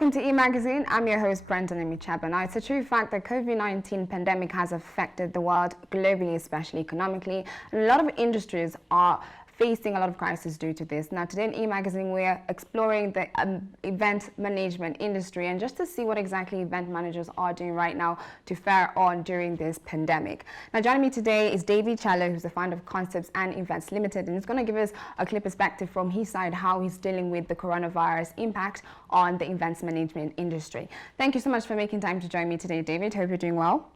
welcome to E-Magazine. I'm your host, Brendan Amichaba. Now, it's a true fact that COVID-19 pandemic has affected the world globally, especially economically. And a lot of industries are facing a lot of crisis due to this. Now, today in E-Magazine, we're exploring the event management industry and just to see what exactly event managers are doing right now to fare on during this pandemic. Now, joining me today is David Challo, who's the founder of Concepts and Events Limited, and he's going to give us a clear perspective from his side how he's dealing with the coronavirus impact on the events management industry. Thank you so much for making time to join me today, David. Hope you're doing well.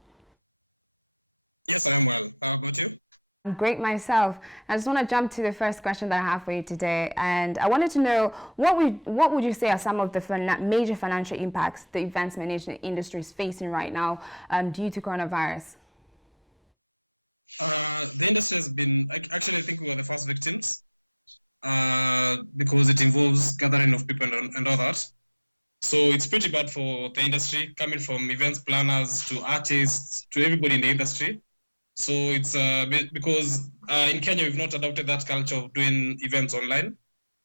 Yes, I am well. How about you? I'm great myself. I just want to jump to the first question that I have for you today, and I wanted to know what would you say are some of the major financial impacts the events management industry is facing right now due to coronavirus? The industry has been, actually, I think we were the first victims because it involves gathering of people and all that. So it's pretty bad for the industry, coming from events planners to artists to everybody in the industry. So it's because in Kenya we've not adopted that culture of doing events online.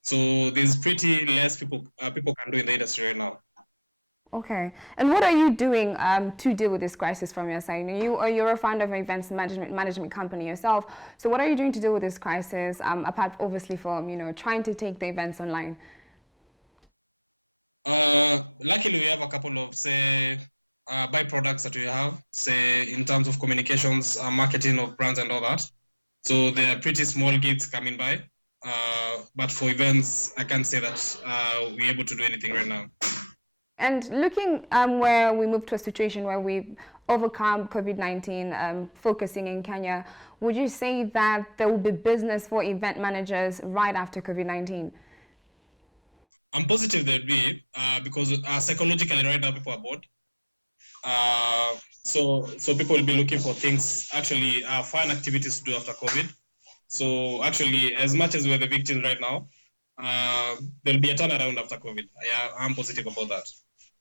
So there's pretty less people can do in the industry right now. Okay, and what are you doing to deal with this crisis from your side? You're a founder of an events management company yourself. So what are you doing to deal with this crisis? Apart obviously from trying to take the events online. Luckily, we have a couple of byproducts that we have, say in terms of communications, marketing of brands and all that. So there are pretty small gigs coming by, but for events, I can't say that we're able to do anything right now. And looking where we move to a situation where we've overcome COVID-19, focusing in Kenya, would you say that there will be business for event managers right after COVID-19? I'm positive there'll be, because psychologically right now people are bored. So people will be looking for things, actually fun activities to do after COVID. So actually, as much as we're the victims right now, there'll be a turnaround after COVID. I'm positive about that.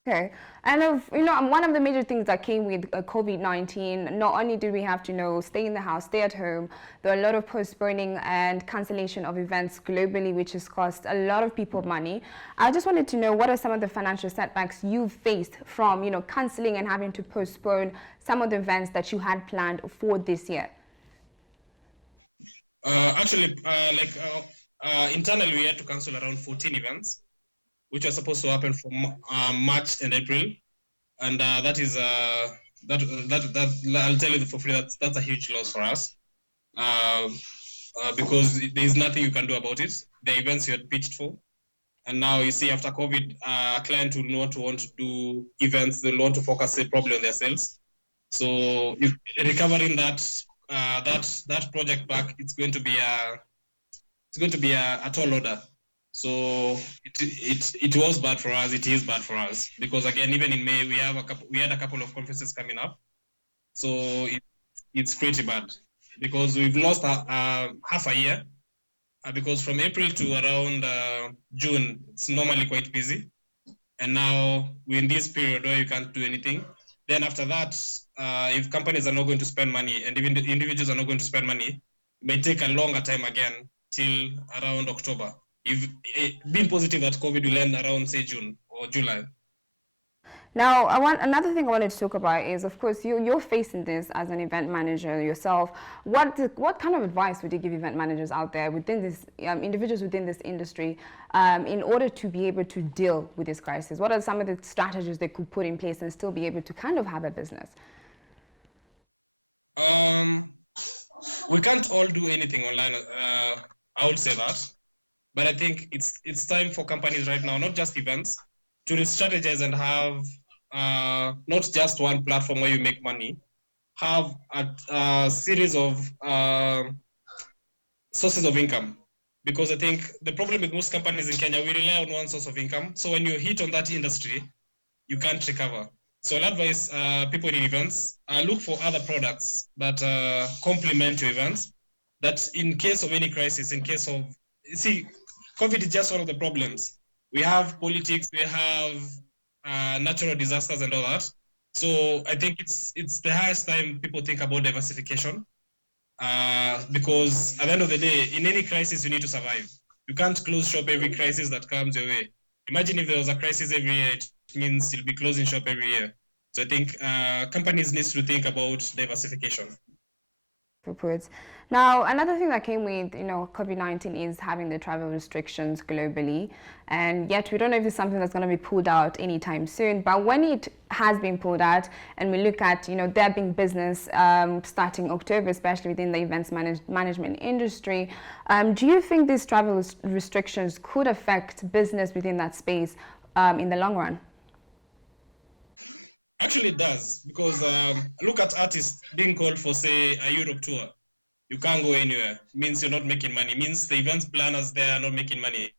Okay, and one of the major things that came with COVID-19, not only did we have to stay in the house, stay at home, there are a lot of postponing and cancellation of events globally, which has cost a lot of people money. I just wanted to know what are some of the financial setbacks you've faced from cancelling and having to postpone some of the events that you had planned for this year. Actually, internally we had to cancel around 14 events, which are supposed to happen for March and April, and that is that I'll tell you for free, that's a huge loss for us, because there is nothing you can do about it. The events you had pitched for, and now you see after COVID, clients will not want to do events; they'll want to focus probably on their sales. So if recovering that project back, it's going to be a tall order. So it was bad for us. It is bad for us because again, even in May we had a couple of conferences coming up. So it's pretty bad because we've lost half a year. Because from April to around June, it's normally quite busy, and now we're in this period where you can't do anything. Then after that, if companies are not going to spend money and even the individuals are not going to spend money, it may take a longer time again till around October. You've been positive that COVID will end around, say, June or July. Now, another thing I wanted to talk about is, of course, you're facing this as an event manager yourself. What kind of advice would you give event managers out there within this, individuals within this industry, in order to be able to deal with this crisis? What are some of the strategies they could put in place and still be able to kind of have a business? We can't all do anything online. I would say that. But I think it's time for companies right now, not just events, to re-strategize and have not just one platform where you make money, have a series of sources of income. Because I think the problem with most companies in Kenya, we rely on one source of income. So when you hit on that industry, you can't recover. So I'll advise people in events, look for other products that complement your events, that in case of any crisis, COVID is just one of the problems. We have politics, we have natural disasters and all that. So I think it's the highest time people think about diversification, because at the end of the day, in any crisis, you need to survive. You can't close shop every crisis that comes your way. Imagine if there was a crisis every year, it means you'll be closing shop every year. So I think companies need to think about diversification. Reports. Now, another thing that came with, COVID-19 is having the travel restrictions globally, and yet we don't know if it's something that's going to be pulled out anytime soon. But when it has been pulled out, and we look at, there being business starting October, especially within the events management industry, do you think these travel restrictions could affect business within that space in the long run? Actually, it does, because look at artists being called for, say, a Europe tour. You can't go anywhere. It means you're not making money. It means the events planners there are not making money.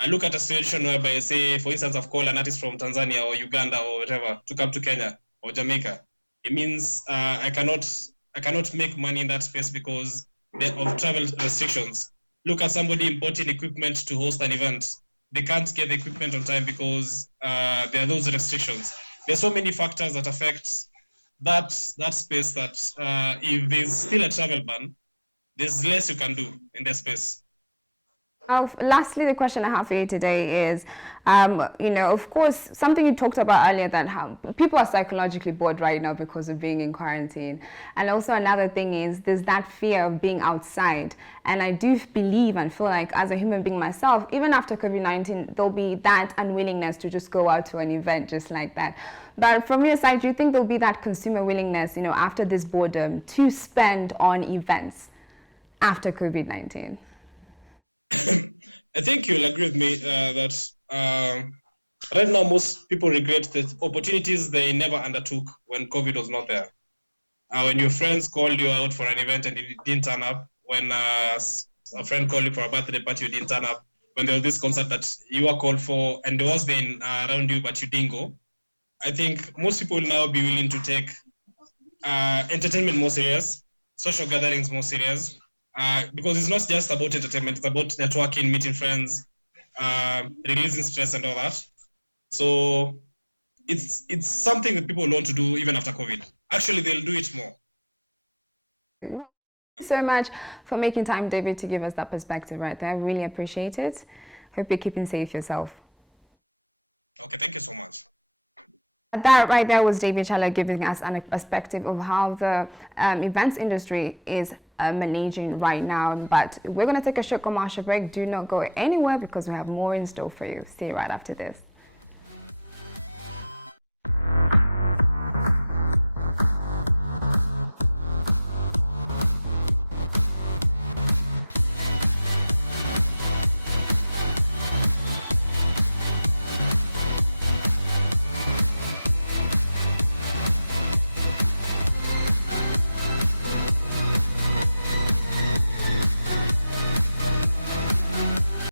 I look at a situation whereby, say, for instance, I've called an artist from Tanzania or Uganda or whatever to come to Kenya or Jamaica. It means I cannot make money in that space because of travel restrictions. Look at somebody importing equipment to host an event. They can't get the equipment on time because there are those restrictions. There's so many factors that affect that space that if there's still a travel ban, there's less you can do in that space. Lastly, the question I have for you today is, of course, something you talked about earlier, that how people are psychologically bored right now because of being in quarantine. And also another thing is there's that fear of being outside. And I do believe and feel like as a human being myself, even after COVID-19, there'll be that unwillingness to just go out to an event just like that. But from your side, do you think there'll be that consumer willingness, after this boredom to spend on events after COVID-19? I think you'll agree with me that right now most people regret the opportunities they never undertook when COVID was not there. When your friends called you out for an event and you didn't turn up, when a friend called you for a birthday party, you didn't turn up, when there was this concert that you were called for and there was then around you but you didn't go, I think most people will now be willing to take entertainment more serious, social gatherings more serious, because it's not just about entertainment, it's about networking, meeting friends, releasing stress and all that. So it's something that people want to do even after COVID. Actually, they'll do it more. Thank you so much for making time, David, to give us that perspective right there. I really appreciate it. Hope you're keeping safe yourself. Okay, thank you so much. That right there was David Chala giving us a perspective of how the events industry is managing right now. But we're going to take a short commercial break. Do not go anywhere because we have more in store for you. Stay right after this.